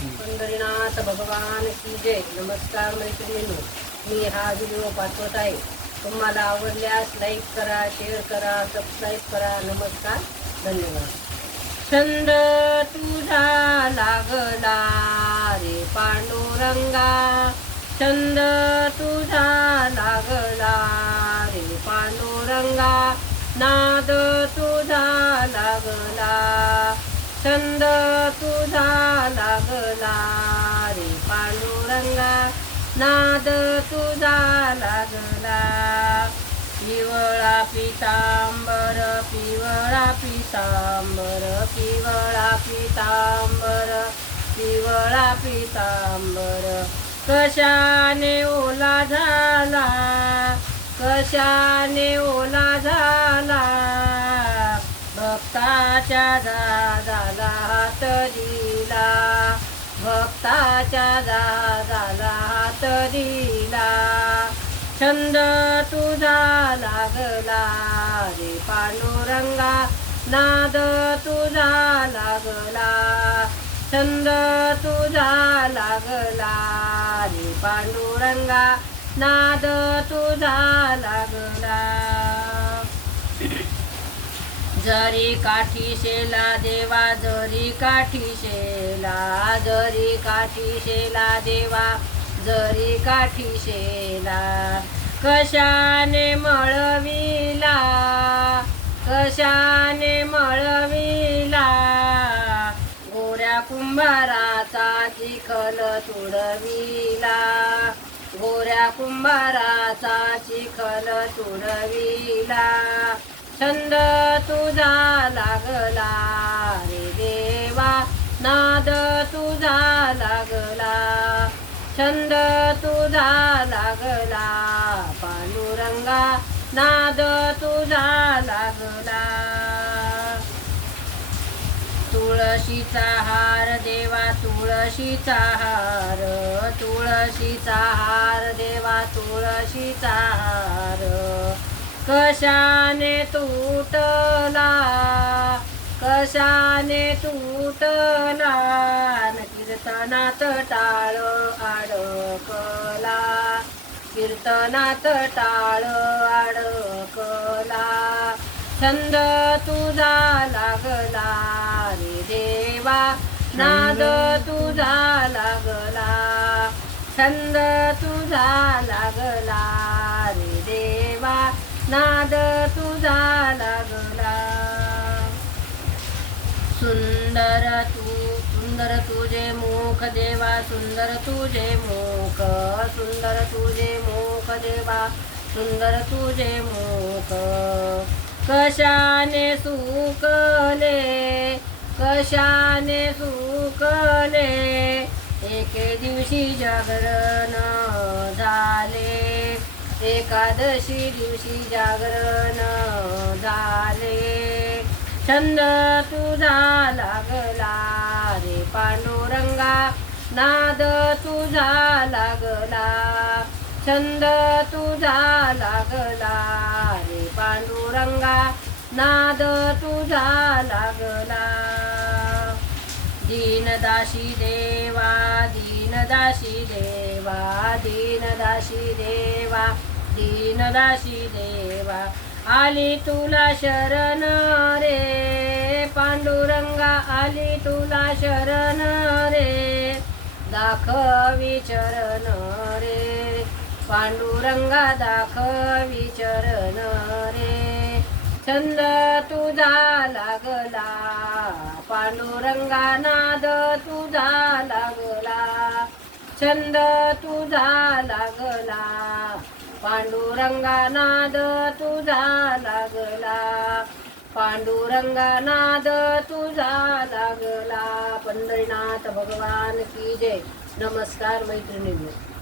की पंढरीनाथ भगवान की जय. नमस्कार मैत्रिणींनो मी हा व्हिडिओ पाठवत आहे. तुम्हाला आवडल्यास लाईक करा शेअर करा सबस्क्राईब करा. नमस्कार धन्यवाद. छंद तुझा लागला रे पांडुरंगा. छंद तुझा लागला रे पांडुरंगा. नाद तुझा लागला छंद तुझा लागला रे पांडुरंगा. नाद तुझा लागला. पिवळा पितांबर पिवळा पितांबर पिवळा पितांबर पिवळा पितांबर. कशाने ओला झाला? कशाने ओला झाला? भक्ताच्या दादाला हात दिला. भक्ताच्या दादाला हात दिला. छंद तुझा लागला रे पांडुरंगा. नाद तुझा लागला. छंद तुझा लागला रे पांडुरंगा. नाद तुझा लागला. जरी काठी शेला देवा जरी काठी शेला जरी काठी शेला देवा जरी काठी शेला कशाने मळविला कशाने मळविला? गोऱ्या कुंभाराचा चिखल तुडविला. गोऱ्या कुंभाराचा चिखल तुडविला. छंद तुझा लागला रे देवा. नाद तुझा लागला. छंद तुझा लागला. पांडुरंगा नाद तुझा लागला. तुळशीचा हार देवा तुळशीचा हार. तुळशीचा हार देवा तुळशीचा हार. कशाने तुटला? कशाने तुटला? न कीर्तनात टाळ अडकला. कीर्तनात टाळ अडकला. छंद तुझा लागला रे देवा. नाद तुझा लागला. छंद तुझा लागला नाद तुझा लागला. सुंदर तू सुंदर तुझे मुख देवा सुंदर तुझे मुख सुंदर तुझे मुख देवा सुंदर तुझे मुख. कशाने सुकले कशाने सुकले एके दिवशी जागरण झाले. एकादशी दिवशी जागरण झाले. छंद तुझा लागला रे पांडुरंगा. नाद तुझा लागला. छंद तुझा लागला रे पांडुरंगा. नाद तुझा लागला. दीनदाशी देवा दीनदाशी देवा दीनदाशी देवा. दीनदाशी देवा. आली तुला शरण रे. पांडुरंगा आली तुला शरण रे. दाखवी चरण रे. पांडुरंगा दाखवी चरण रे. छंद तुझा लागला. पांडुरंगा नाद तुझा लागला. छंद तुझा लागला. पांडुरंगा नाद तुझा लागला. पांडुरंगा नाद तुझा लागला. पंढरीनाथ भगवान की जय. नमस्कार मैत्रिणींनो.